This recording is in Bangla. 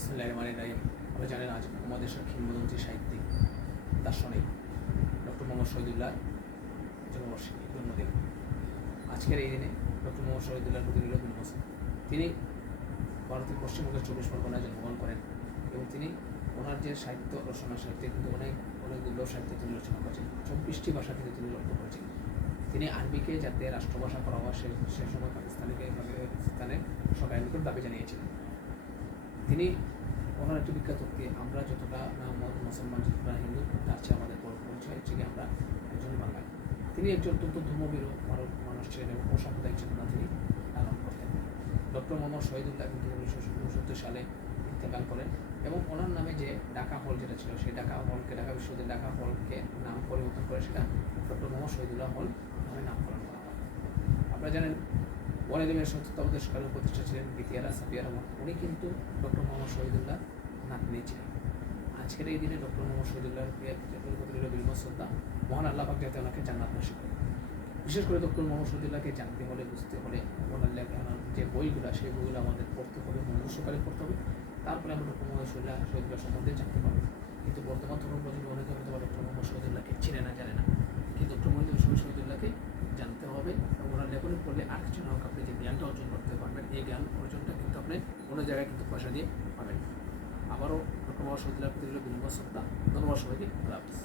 বিসমুল্লাহ রহমান রাহিম জানেন আজ আমাদের দেশের কিংবদন্তি সাহিত্যিক, দার্শনিক, ডক্টর মোহাম্মদ শহীদুল্লাহ, জন্মবার্ষিকী, জন্মদিন। আজকের এই দিনে ডক্টর মোহাম্মদ শহীদুল্লাহ প্রতি নিল তিনি ভারতের পশ্চিমবঙ্গের চব্বিশ পরগনায় জন্মগ্রহণ করেন এবং তিনি ওনার যে সাহিত্য রচনা সাহিত্যে কিন্তু অনেক অনেক দুর্লভ সাহিত্য তিনি রচনা করেছেন। চব্বিশটি ভাষা কিন্তু তিনি লক্ষ্য করেছেন। তিনি আরবিকে যাতে রাষ্ট্রভাষা করা হয় সে সময় পাকিস্তানিকে পাকিস্তানে নিকট দাবি জানিয়েছিলেন। তিনি ওনার একটি বিখ্যাত উক্তি, আমরা যতটা মুসলমান যতটা হিন্দু, তার চেয়ে আমাদের পরিচয় হচ্ছে কি আমরা একজন বাঙালি। তিনি একজন অত্যন্ত ধর্মবীর মানুষ ছিলেন এবং অসাম্প্রদায়িক চেতনা তিনি লালন করতেন। ডক্টর মোহাম্মদ শহীদুল্লাহ কিন্তু উনিশশো উনসত্তর সালে ইন্তেকাল করেন এবং ওনার নামে যে ঢাকা হল যেটা ছিল, সেই ঢাকা হলকে, ঢাকা বিশ্ববিদ্যালয় ঢাকা হলকে নাম পরিবর্তন করে সেটা ডক্টর মোহাম্মদ শহীদুল্লাহ হল নামে নামকরণ করা হয়। আপনারা জানেন ওয়ালিদিমের সত্যতাবদের সকালের প্রতিষ্ঠা ছিলেন বিতিয়ারা সাবিয়া রহমান। উনি কিন্তু ডক্টর মোহাম্মদ শহীদুল্লাহ নাতনি ছিলেন আজকের এই দিনে ডক্টর মোহাম্মদ শহীদুল্লাহর প্রতি বিলম্ব শ্রদ্ধা মহান আল্লাহ পাক যাতে ওনাকে জান্নাত নসিব করে বিশেষ করে ডক্টর মোহাম্মদ শহীদুল্লাহকে জানতে হলে, বুঝতে হলে ওনার যে বইগুলো, সেই বইগুলো আমাদের পড়তে হবে মনোযোগ সকালে পড়তে হবে। তারপরে আমরা ডক্টর মোহাম্মদ শহীদুল্লাহ শহীদুল্লাহ সম্বন্ধে জানতে পারব। কিন্তু বর্তমান তরুণ প্রজন্ম অনেকে হয়তো ডক্টর মোহাম্মদ শহীদুল্লাহকে চিনে না জানে না কিন্তু ডক্টর মোহাম্মদ শহীদুল্লাহকে জানতে হবে ওনার লেখনি পড়লে আর কিছু হোক আপনি যে জ্ঞানটা অর্জন করতে পারবেন, এই জ্ঞান অর্জনটা কিন্তু আপনি কোনো জায়গায় কিন্তু পয়সা দিয়ে পাবেন। আবারও ডক্টর সত্যি বিনম্র শ্রদ্ধা ধন্যবাদ সবাইকে, আল্লাহ হাফিজ।